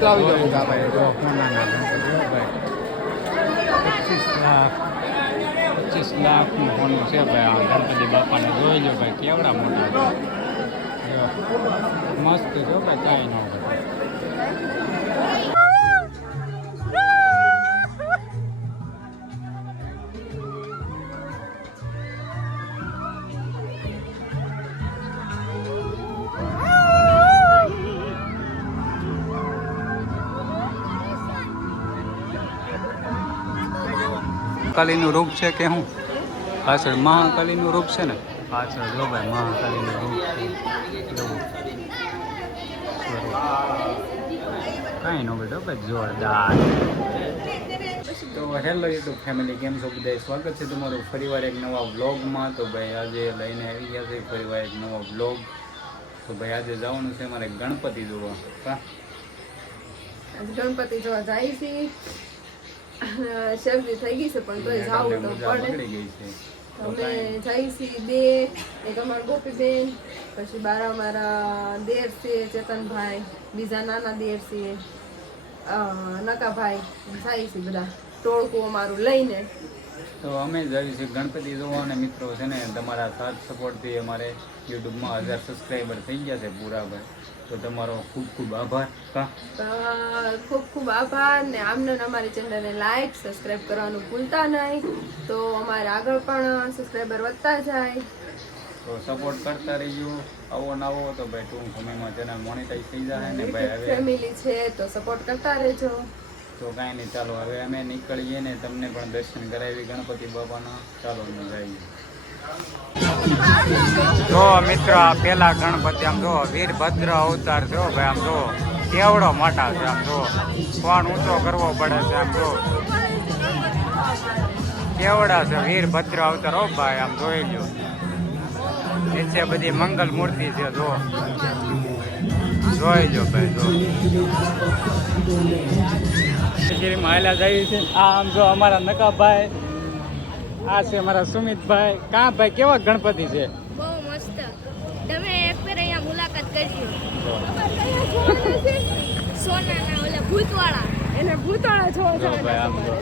જોઈ લો ભાઈ જો સોનાના ગણપતિ હો ભાઈ પચીસ લાખ. પચીસ લાખનું સોનું છે ભાઈ. આ ગણપતિ બાપાને જોઈ લો ભાઈ કેવડા મોટા જો મસ્ત છે ભાઈ કાંઈ ન મહાકાલીનું રૂપ છે કે શું પાછળ મહાકાલીનું રૂપ છે ને? પાછળ જો ભાઈ મહાકાલીનું રૂપ છે. કાંઈ ન બેટો ભાઈ જોરદાર. તો હેલો યુટ્યુબ ફેમિલી કેમ છો બધા સ્વાગત છે તમારું ફરીવાર એક નવા વ્લોગમાં. તો ભાઈ આજે લઈને આવી ગયા છે ફરીવાર એક નવો વ્લોગ. તો ભાઈ આજે જવાનું છે મારે ગણપતિ જોવા. ગણપતિ જોવા જાય છે. શરદી થઈ ગઈ છે પણ તોય જાવું તો પડે. અમે કાંઈ જઈ છીએ બે એક અમારા ગોપીબેન પછી બારા મારા દેર છે ચેતનભાઈ બીજા નાના દેર છે નકાભાઈ જાય છે બધા. ટોળકું અમારું લઈને. તો અમે જઈએ છીએ ગણપતિ જોવા અને મિત્રો છે ને તમારા સાથ સપોર્ટથી અમારે યુટ્યુબમાં હજાર સબસ્ક્રાઈબર થઈ ગયા છે બરાબર તો તમારો ખૂબ ખૂબ આભાર. કા? ખૂબ ખૂબ આભાર ને આમને અમારી ચેનલને લાઈક સબસ્ક્રાઈબ કરવાનું ભૂલતા નહીં. તો અમારે આગળ પણ સબસ્ક્રાઈબર વધતા જાય. તો સપોર્ટ કરતા રહીજો. આવો નવો તો ભાઈ ટૂંક સમયમાં ચેનલ મોનેટાઈઝ થઈ જાય ને ભાઈ હવે ફેમિલી છે તો સપોર્ટ કરતા રહેજો. તો કાંઈ નહીં, ચાલો હવે અમે નીકળીએ ને તમને પણ દર્શન કરાવી ગણપતિ બાપાના. ચાલો જઈએ. જો મિત્રો, આ પેલા ગણપતિ, આમ જો વીરભદ્ર અવતાર જો ભાઈ, આમ જો કેવડો મોટા છે, આમ જો કોણ ઊંચો કરવો પડે છે, આમ જો કેવડા છે વીરભદ્ર અવતાર, હો ભાઈ, આમ જોઈ લો નીચે બધી મંગલ મૂર્તિ છે, જો. જોઈ ભાઈ જો. શેરીમાં હાલ્યા જાય છે. આ આમ જો અમારા નકાભાઈ આ છે અમારા સુમિતભાઈ. કા ભાઈ કેવા ગણપતિ છે? બહુ મસ્ત. તમે એક ફેર અહીંયા મુલાકાત કરજો. સોનાના ઓલા ભૂતવાળા. એને ભૂતવાળા જોવા જો ભાઈ આમ જો.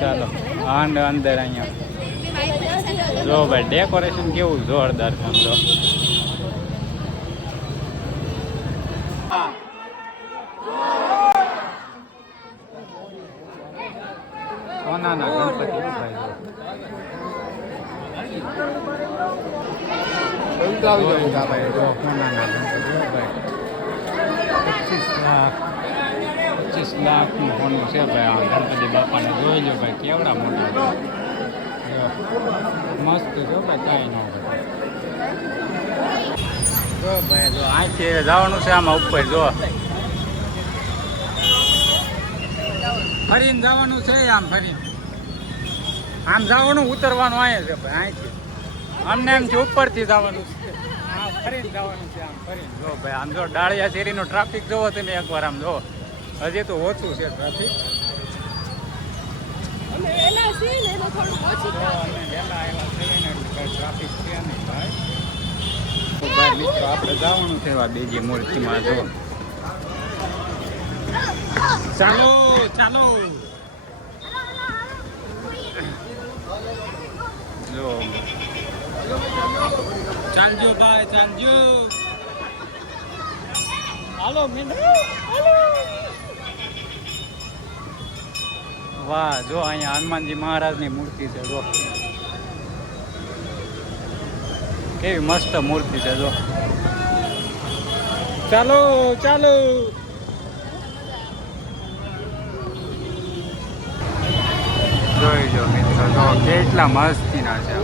ચાલો આંડ અંદર અહીંયા. જો ભાઈ ડેકોરેશન કેવું જોરદાર છે આમ જો સોનાના ગણપતિ હો ભાઈ જો. જોઈ લો ભાઈ જો સોનાના ગણપતિ હો ભાઈ પચીસ લાખ પચીસ લાખનું છે ભાઈ આ ગણપતિ બાપાને જોઈ લો ભાઈ. કેવડા મોટા મસ્ત જો, ભાઈ કાંઈ ન જો ભાઈ જો અહીંથી જવાનું છે આમાં ઉપર, જો. ફરીને જવાનું છે આમ ફરીને. આમ જવાનું ઉતરવાનું અહીંયા છે ભાઈ અહીંથી અમને એમ છે ઉપરથી જવાનું છે. આમ ફરીને જવાનું છે આમ ફરીને. જો ભાઈ આમ જો ડાળિયા શેરીનો ટ્રાફિક જોવો તમે એકવાર આમ જો. હજી તો ઓછું છે ટ્રાફિક આપણે એના છે ને મૂર્તિમાં થોડું ચાલો તો જો. ચાલજો ભાઈ, ચાલજો. હાલો વાહ, જો અહીંયા હનુમાનજી મહારાજની મૂર્તિ છે, જો. કેવી મસ્ત મૂર્તિ છે, જો. ચાલો ચાલો જોઈ જો કેટલા મસ્તીના છે.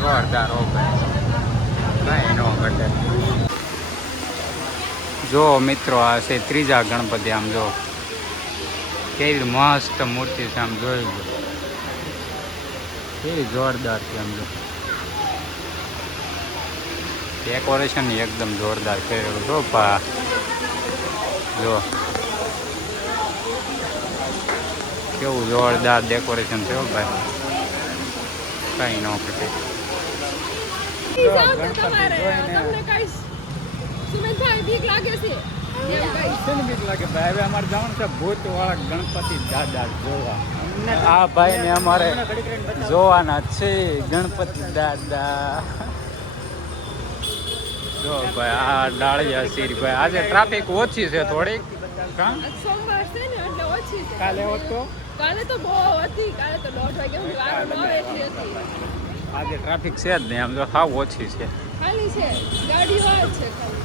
જોરદાર ઘટે. જો મિત્રો, આ છે ત્રીજા ગણપતિ, આમ જો. કેવી મસ્ત મૂર્તિ છે, આમ જોયું. કેવી જોરદાર છે, આમ જો. ડેકોરેશન એકદમ જોરદાર કરેલું છો પા. જો. કેવું જોરદાર ડેકોરેશન છે ભાઈ. કઈ ન ઘટે. આ ભાઈ. ને અમારે જોવાના છે ગણપતિ દાદા. જો ભાઈ આ ડાળિયા શીર ભાઈ. આજે ટ્રાફિક ઓછી છે થોડીક. સોમવાર છે ને એટલે ઓછી છે. કાલે હતો કાલે તો બહુ હતી કાલે તો દોઢ વાગે સુધી વાર ન એટલી હતી. આજે ટ્રાફિક છે જ નહીં આમ તો સાવ ઓછી છે. ખાલી છે ગાડી વાર છે ખાલી.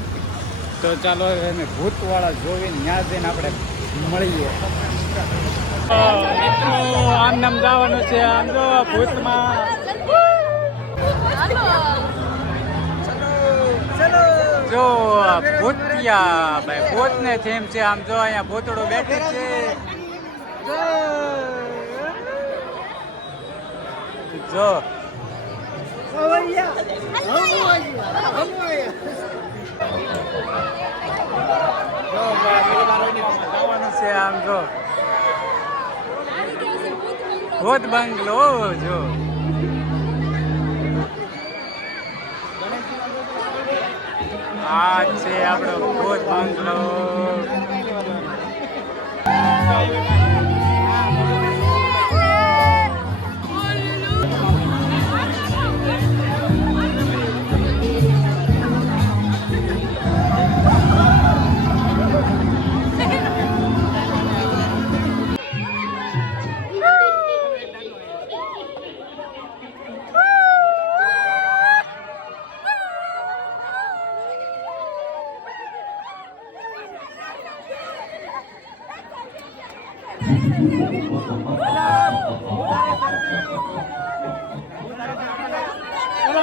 તો ચાલો એને ભૂતવાળા જોઈને ત્યાં જઈને આપણે મળીએ. મિત્રો આમ નામ જવાનું છે આમ જો ભૂતમાં. જો, ભૂતિયા ભાઈ, ભૂતને જેમ છે, આમ જો અહીંયા ભૂતડું બેઠી છે. જો. આમ જો. ભૂત બંગલો જો. આ છે આપણો ભૂત બંગલો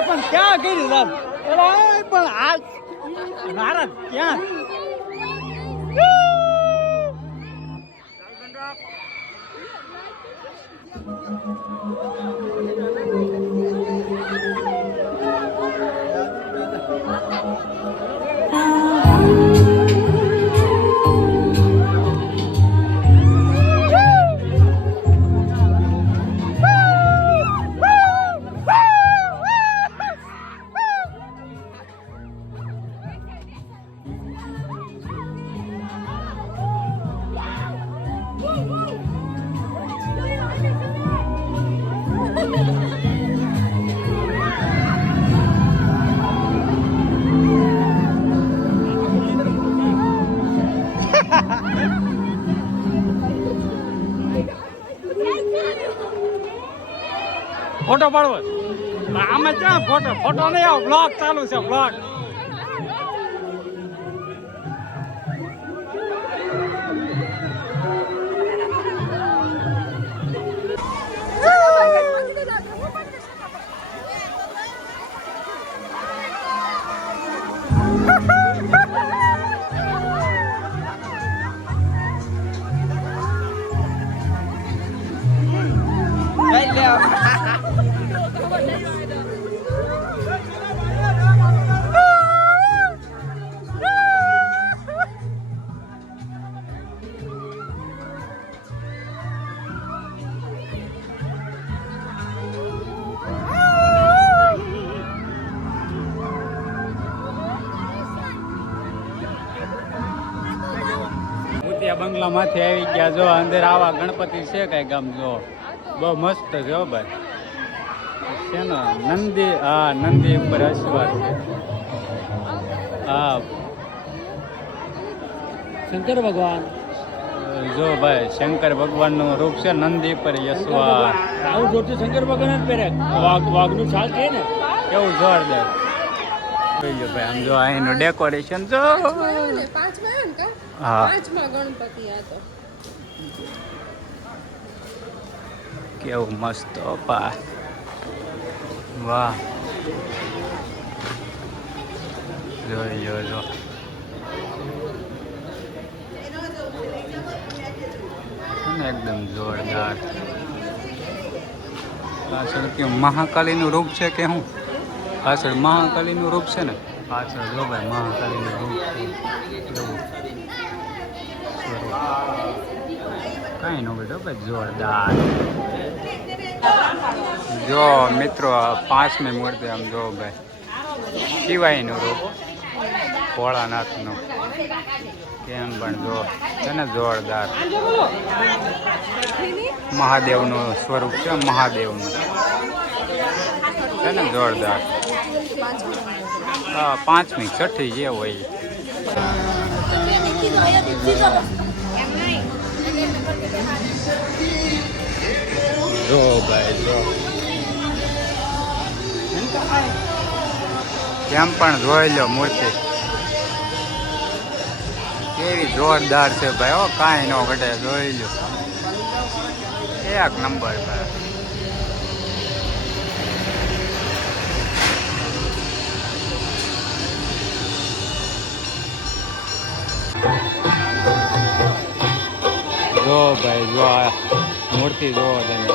પણ ક્યાં ગઈ પણ આ મારા ક્યાં ફોટો પાડવો. આમાં ક્યાં ફોટો? ફોટો નહીં આવો બ્લોગ ચાલુ છે બ્લોગ બંગલામાંથી આવી ગયા જો અંદર આવા ગણપતિ છે કઈ ગામ જો. બહુ મસ્ત છે ભાઈ. છે ને નંદી હા નંદી ઉપર અશ્વાર છે. હા. શંકર ભગવાન. જો ભાઈ શંકર ભગવાનનું રૂપ છે નંદી પર યશવાર આવું જોતું શંકર ભગવાન જ પહેરે વાઘ વાઘનું છાલ છે ને? કેવું જોરદાર. જોઈ ભાઈ, આમ જો અહીંનું ડેકોરેશન જો. હા. કેવું મસ્ત પા વાહ. જો જો એકદમ જોરદાર. પાછળ કે મહાકાલીનું રૂપ છે કે શું પાછળ મહાકાલીનું રૂપ છે ને? પાછળ જો ભાઈ મહાકાલીનું રૂપ છે. કાંઈ ન બેટો ભાઈ જોરદાર. જો મિત્રો પાંચમી મૂર્તિ આમ જો ભાઈ શિવાયનું રૂપ ભોળાનાથનું. કેમ પણ જો છે ને જોરદાર. મહાદેવનું સ્વરૂપ છે મહાદેવનું. છે ને જોરદાર. હા પાંચમી છઠ્ઠી જે હોય. જો ભાઈ જો. કેમ પણ જોઈ લો મૂર્તિ. કેવી જોરદાર છે ભાઈ હો કાંઈ ન ઘટે જોઈ લો. એક નંબર ભાઈ. ભાઈ, જો આ મૂર્તિ જોવો તમે.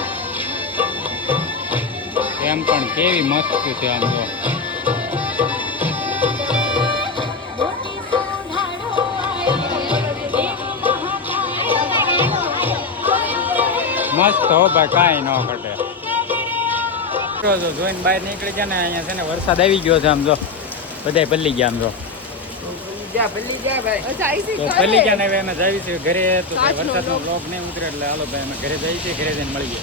એમ પણ કેવી મસ્ત છે આમ જો. મસ્ત હો ભાઈ, કાંઈ ન ઘટે. જોઈને બહાર નીકળી ગયા ને, અહીંયા છે ને વરસાદ આવી ગયો છે આમ જો. બધાય ભલી ગયા આમ જો જા ભલી જા ભાઈ જાય છે તો ઘરે. પલ્લી ગયા ને હવે અમે જઈએ છે ઘરે. તો વરસાદનો બ્લોક નહીં ઉતરે એટલે હાલો ભાઈ અમે ઘરે જઈએ છીએ ઘરે જઈને મળીએ